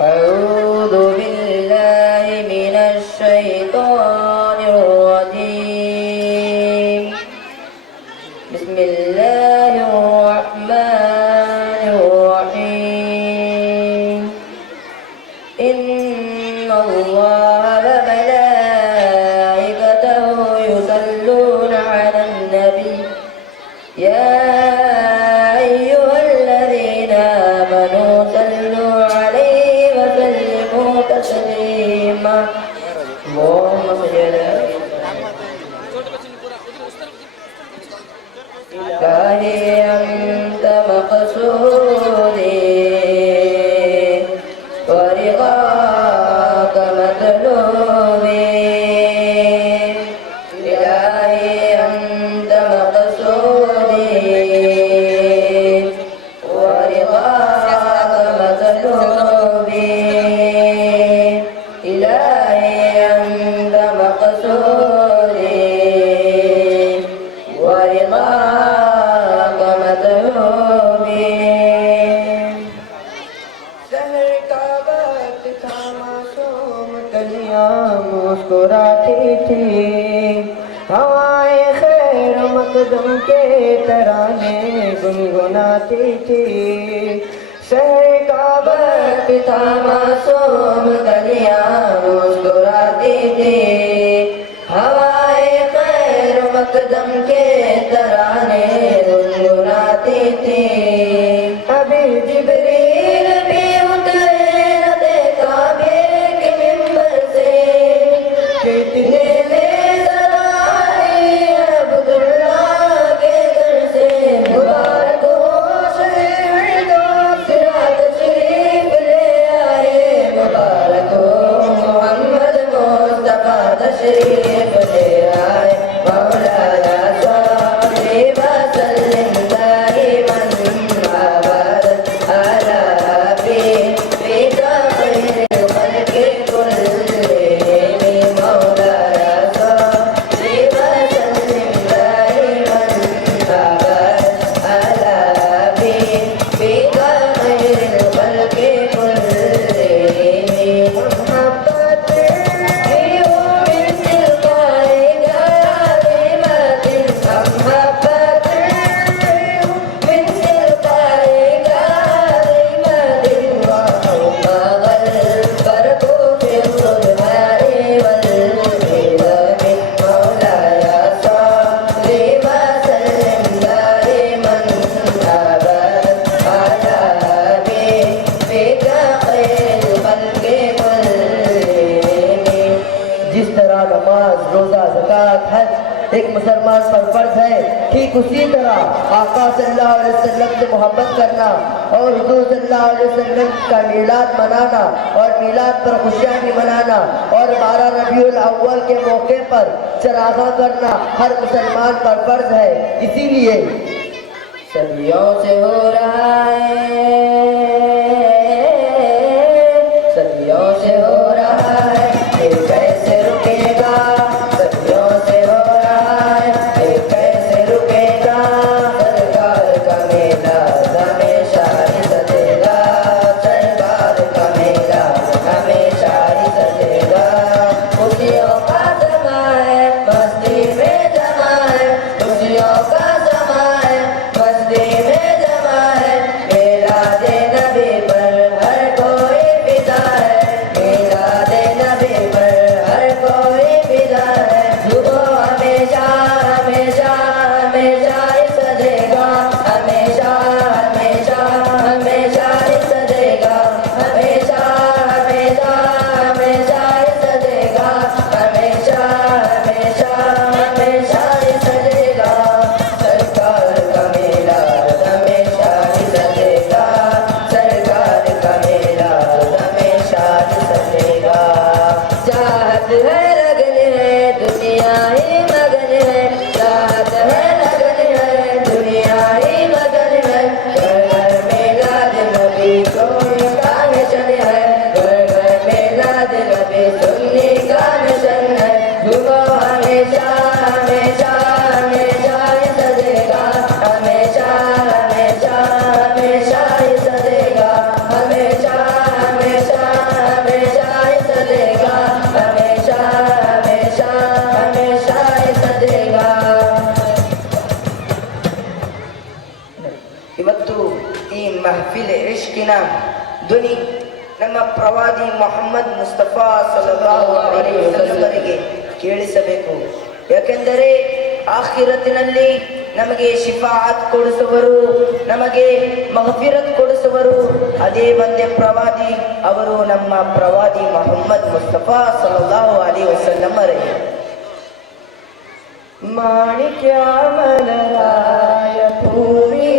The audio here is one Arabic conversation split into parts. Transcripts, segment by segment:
أعوذ بالله من الشيطان الرجيم. بسم الله الرحمن الرحيم. إن الله وملائكته يصلون على النبي يا أيها الذين آمنوا صلوا عليه وسلموا تسليما. اللهم صل على إلهي أنت مقصودي ورضاك مطلوبي. إلهي أنت مقصودي ورضاك مطلوبي. إلهي أنت مقصودي ورضاك مطلوبي. शहर का वक्त था, मासूम कलियां मुस्कुराती थी, हवाएं खैर मकदम के तराने गुनगुनाती थी। शहर का वक्त था, मासूम कलियां मुस्कुराती थी, हवाएं खैर मकदम के तराने गुनगुनाती थी। अभी जिब्रील भी उतरे न देखा बेक मिंबर से, कितने लेज़र आए अब्दुल्ला के घर से। मुबारक हो शहर का सिरात शरीफ ले आए, मुबारक हो मोहम्मद मुस्तफा तशरीफ ले आए। मौलाना सल्ली व सल्लिम दाइमन अबद अला हबीबिका खैरुल खल्क़ि कुल्लिहिम। मौलाना सल्ली व सल्लिम दाइमन अबद अला हबीबिका खैरुल खल्क़ि कुल्लिहिम। मोहब्बत ही हो मिन तिलकाए गालिमतिन, मोहब्बत ही हो मिन तिलकाए गालिमतिन। वहुम्मगल फरक़ु फिल ज़ुल्मानि वल इल्मी। मौलाया सल्ली व सल्लिम दाइमन अबद अला हबीबिका खैरुल खल्क़ि कुल्लिहिम। जिस तरह नमाज, रोजा, ज़कात, हज एक मुसलमान पर फर्ज है, ठीक उसी तरह आका सल्लल्लाहु अलैहि वसल्लम से मोहब्बत करना और हुजूर सल्लल्लाहु अलैहि वसल्लम का मीलाद मनाना और मीलाद पर खुशियाँ भी मनाना और 12 रबीउल अव्वल के मौके पर चरागा करना हर मुसलमान पर फर्ज है। इसीलिए सदियों से हो रहा है, सदियों से हो रहा है, ये कैसे रुकेगा। सदियों से हो रहा है, ये कैसे रुकेगा। सरकार का मेला हमेशा ही सजेगा, सरकार का मेला हमेशा ही सजेगा। खुशियों का समा है, मस्ती में जमा है, खुशियों का समा है, मस्ती में जमा है। मेला देना ಧ್ವನಿ ನಮ್ಮ ಪ್ರವಾದಿ ಮೊಹಮ್ಮದ್ ಮುಸ್ತಫಾ ಸಲ್ಲಲ್ಲಾಹು ಅಲೈಹಿ ವಸಲ್ಲಮರಿಗೆ ಕೇಳಿಸಬೇಕು. ಯಾಕೆಂದರೆ ಆಖಿರತಿನಲ್ಲಿ ನಮಗೆ ಶಿಫಾಅತ್ ಕೊಡಿಸುವರು, ನಮಗೆ ಮಗ್ಫಿರತ್ ಕೊಡಿಸುವರು ಅದೇ ಒಂದೇ ಪ್ರವಾದಿ, ಅವರು ನಮ್ಮ ಪ್ರವಾದಿ ಮೊಹಮ್ಮದ್ ಮುಸ್ತಫಾ ಸಲ್ಲಲ್ಲಾಹು ಅಲೈಹಿ ವಸಲ್ಲಮರಿಗೆ. ಮಾಣಿಕ್ಯ ಮನರಾಯ ಪೂರಿ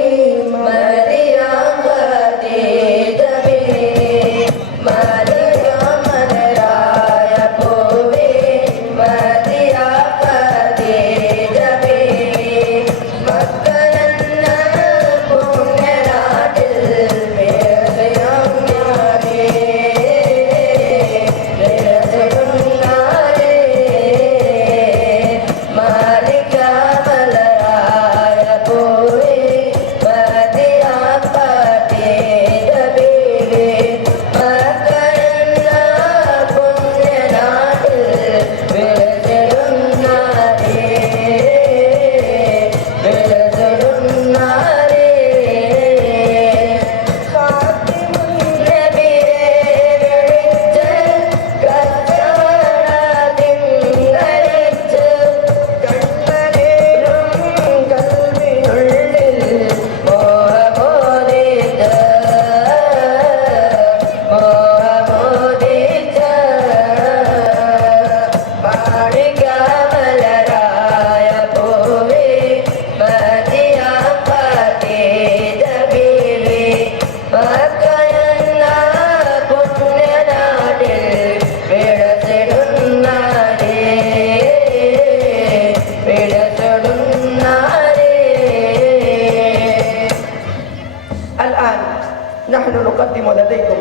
نحن نقدم لديكم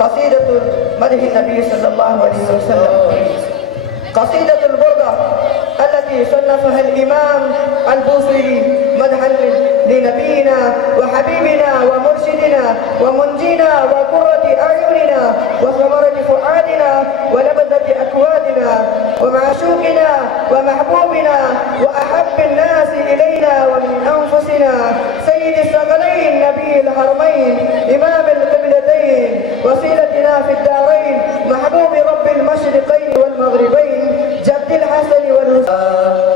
قصيدة مدح النبي صلى الله عليه وسلم، قصيدة البردة التي صنفها الإمام البوصيري مدحا لنبينا وحبيبنا ومرشدنا ومنجينا وقرة أعيننا وثمرة فؤادنا ولبذة أكوادنا ومعشوقنا ومحبوبنا وأحب الناس إلينا ومن أنفسنا، سيد الثقلين نبي الحرمين إمام القبلتين وسيلتنا في الدارين، محبوب رب المشرقين والمغربين، جد الحسن والحسين.